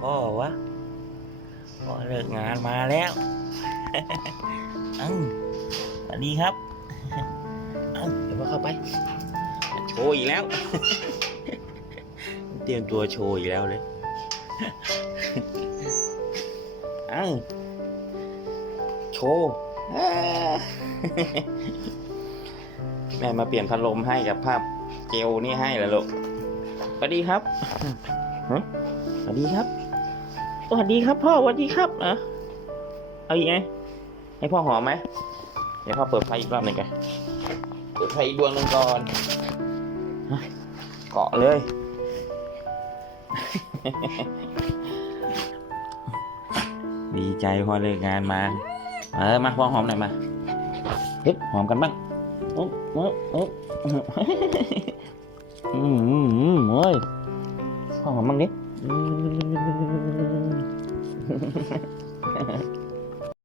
พ่อวะพ่อเลิกงานมาแล้วอังสวัสดีครับอังเดี๋ยวพ่อเข้าไป โชว์อีกแล้ว เตรียมตัวโชว์อีกแล้วเลยอังโชว์แม่มาเปลี่ยนพัดลมให้กับภาพเจลนี่ให้แล้วลูกสวัสดีครับฮะ วัสดีครับ สวัสดีครับ พ่อสวัสดีครับเอะเอาอีกไงให้พ่อหอมไหมเดี๋ยวพ่อเปิดไฟอีกรอบหนึ่งกันเปิดไฟอีกดวงหนึ่งก่อนเกาะเลย ดีใจพ่อเลิกงานมา เออมาพ่อหอมหน่อยมาเฮ้ยหอมกันบ้างโอ้โอ้โอ้อืมอืมอืมเฮ้ยพ่อหอมบ้างดิ อืม